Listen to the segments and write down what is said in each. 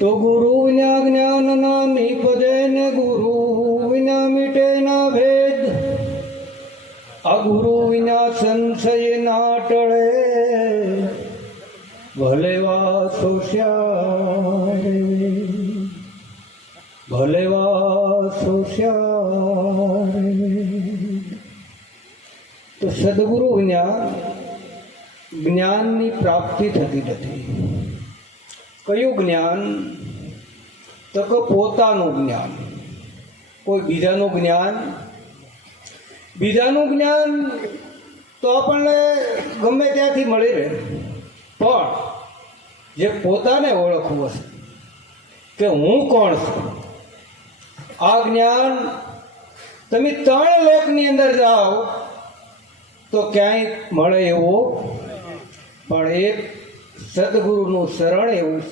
તો ગુરુ વિના જ્ઞાન ના નિપજે ને ગુરુ વિના મીટે ના ભેદ, આ ગુરુ વિના સંશય ના ટળે, ભલે વાસો શ્યારે, ભલે વાસો શ્યારે. તો સદગુરુ વિના જ્ઞાનની પ્રાપ્તિ થતી નથી. કયું જ્ઞાન? તો કે પોતાનું જ્ઞાન. કોઈ બીજાનું જ્ઞાન, બીજાનું જ્ઞાન તો આપણને ગમે ત્યાંથી મળી રહે, પણ જે પોતાને ઓળખવું હશે કે હું કોણ છું, આ જ્ઞાન તમે 3 લોકની અંદર જાઓ તો ક્યાંય મળે એવો, પણ એક સદગુરુનું શરણ એવું,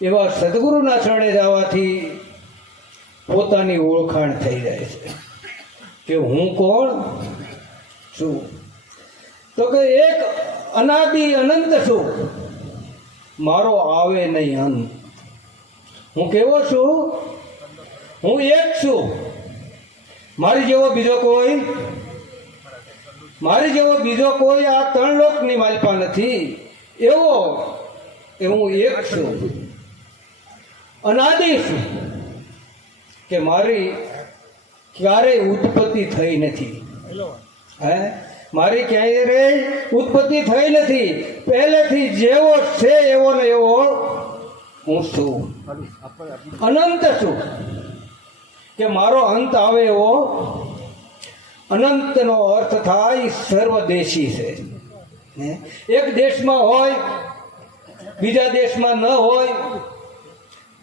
એવા સદગુરુના શરણે જવાથી પોતાની ઓળખાણ થઈ જાય છે કે હું કોણ છું. તો કે એક અનાદિ અનંત છું, મારો આવે નહીં અંત. હું કેવો છું? હું એક છું. મારી જેવો બીજો કોઈ, મારી જેવો બીજો કોઈ આ 3 લોકની માલિપા નથી. એવો એ હું એક છું, અનાદિ છું, કે મારી ક્યારેય ઉત્પત્તિ થઈ નથી. હે, મારી ક્યાંય ઉત્પત્તિ થઈ નથી. પહેલેથી જેવો છે એવો ને એવો હું છું. અનંત છું, કે મારો અંત આવે એવો. અનંતનો અર્થ થાય સર્વદેશી છે. એક દેશમાં હોય, બીજા દેશમાં ન હોય,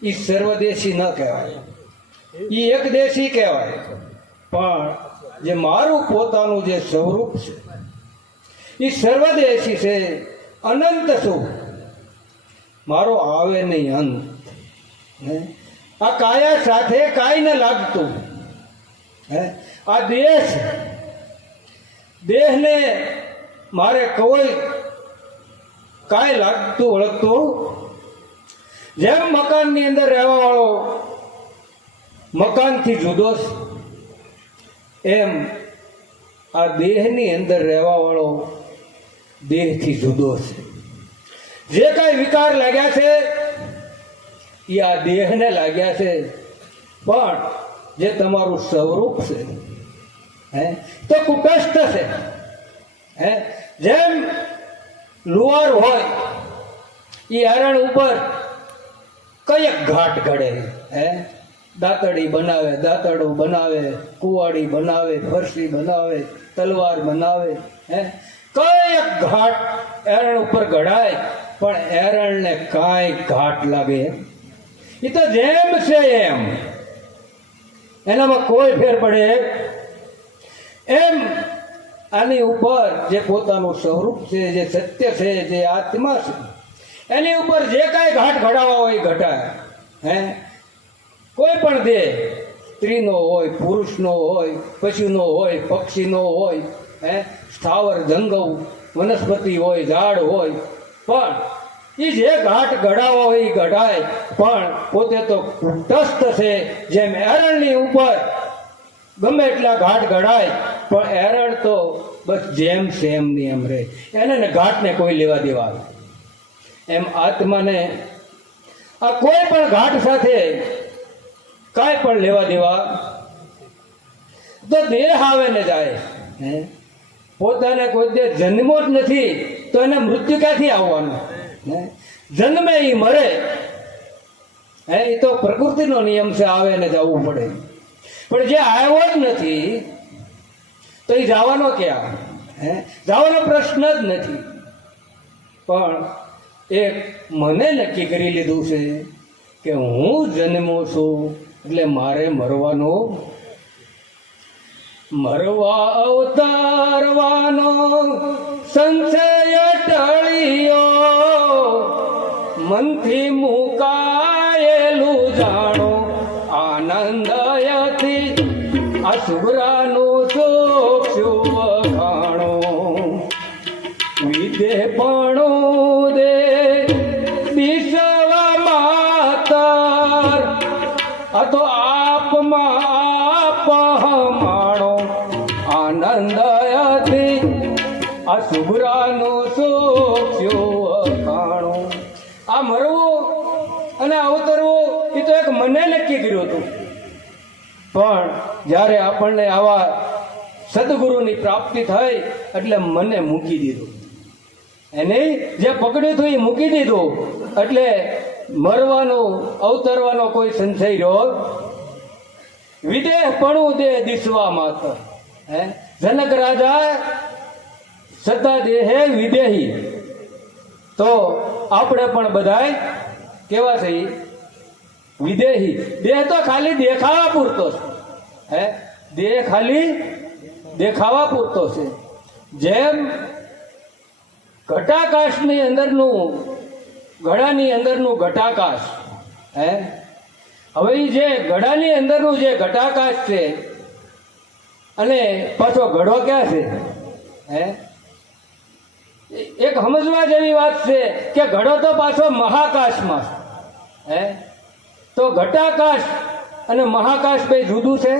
એ સર્વદેશી ન કહેવાય, એ એક દેશી કહેવાય. પણ જે મારું પોતાનું જે સ્વરૂપ છે એ સર્વદેશી છે. અનંત છું, મારો આવે નહીં અંત. આ કાયા સાથે કાંઈ ન લાગતું. આ દેહને મારે કોઈ કાંઈ લાગતું ઓળખતું. જેમ મકાનની અંદર રહેવા વાળો મકાનથી જુદો છે, એમ આ દેહની અંદર રહેવા વાળો દેહથી જુદો છે. જે કાંઈ વિકાર લાગ્યા છે એ આ દેહને લાગ્યા છે, પણ જે તમારું સ્વરૂપ છે તો કુટસ્થ છે. જેમ લુહાર હોય એ હરણ ઉપર કયેક ઘાટ ઘડે, દાંતડી બનાવે, દાંતડું બનાવે, કુવાડી બનાવે, ફરસી બનાવે, તલવાર બનાવે, કયેક ઘાટ એરણ ઉપર ઘડાય, પણ એરણને કાંઈ ઘાટ લાગે એ તો જેમ છે એમ, એનામાં કોઈ ફેર પડે એમ. આની ઉપર જે પોતાનું સ્વરૂપ છે, જે સત્ય છે, જે આત્મા છે, એની ઉપર જે કાંઈ ઘાટ ઘડાવા હોય ઘટાય. કોઈ પણ દેહ, સ્ત્રીનો હોય, પુરુષનો હોય, પશુનો હોય, પક્ષીનો હોય, સ્થાવર જંગમ વનસ્પતિ હોય, ઝાડ હોય, પણ એ જે ઘાટ ઘડાવા હોય એ ઘડાય, પણ પોતે તો કુટસ્થ છે. જેમ એરણની ઉપર ગમે એટલા ઘાટ ઘડાય, પણ એરણ તો બસ જેમ છે એમની એમ રહે, એને ઘાટને કોઈ લેવા દેવા આવે. એમ આત્માને આ કોઈ પણ ઘાટ સાથે કાંઈ પણ લેવા દેવા તો દેહ આવે ને જાય. પોતાને કોઈ દે જન્મો જ નથી તો એને મૃત્યુ ક્યાંથી આવવાનું? જન્મે એ મરે, એ તો પ્રકૃતિનો નિયમ છે, આવે ને જવું પડે. પણ જે આવ્યો જ નથી તો એ જવાનો ક્યાં? જવાનો પ્રશ્ન જ નથી. પણ એક મને નક્કી કરી લીધું છે કે હું જન્મો છું એટલે મારે મરવાનો, મરવા અવતારવાનો સંશય ટળિયો, મનથી મુકાયેલું જાણો આનંદયથી, આ શુભ્રાનું સુખ શુભ ખાણો, વિદે પણ દે વિશ્વમાં આ તો આપમાં આપ માણો આનંદ હતી આ સુગરાનું સુખ ખાણું. આ મરવું અને અવતરવું એ તો એક મને નક્કી કર્યું હતું, પણ જ્યારે આપણને આવા સદગુરુની પ્રાપ્તિ થઈ એટલે મને મૂકી દીધું. એને જે પકડ્યું હતું એ મૂકી દીધું એટલે મરવાનો અવતરવાનો કોઈ સંશય રહ્યો. વિદેહપણું દે દિસવા માત્ર. જનક રાજા સદા દેહે વિદેહી. તો આપણે પણ બધાય કેવા છે? વિદેહી. દેહ તો ખાલી દેખાવા પૂરતો છે. દેહ ખાલી દેખાવા પૂરતો છે. જેમ ઘટાકાશની અંદરનું, ઘડાની અંદરનું ઘટાકાશ, હવે ઈ જે ઘડાની અંદરનું જે ઘટાકાશ છે અને પાછો ઘડો ક્યાં છે? એક સમજવા જેવી વાત છે કે ઘડો તો પાછો મહાકાશમાં છે. તો ઘટાકાશ અને મહાકાશ બે જુદું છે.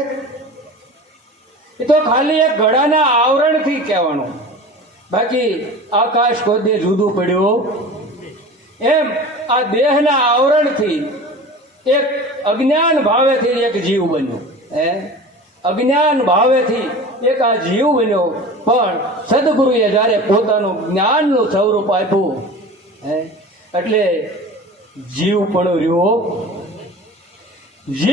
એ તો ખાલી એક ઘડાના આવરણથી કહેવાનું, બાકી આકાશ કોઈ જુદું પડ્યું. એમ આ દેહના આવરણથી એક અજ્ઞાન ભાવેથી એક જીવ બન્યો. અજ્ઞાન ભાવેથી એક આ જીવ બન્યો, પણ સદગુરુએ જ્યારે પોતાનું જ્ઞાનનું સ્વરૂપ આપ્યું એટલે જીવ પણ રહ્યો. જીવ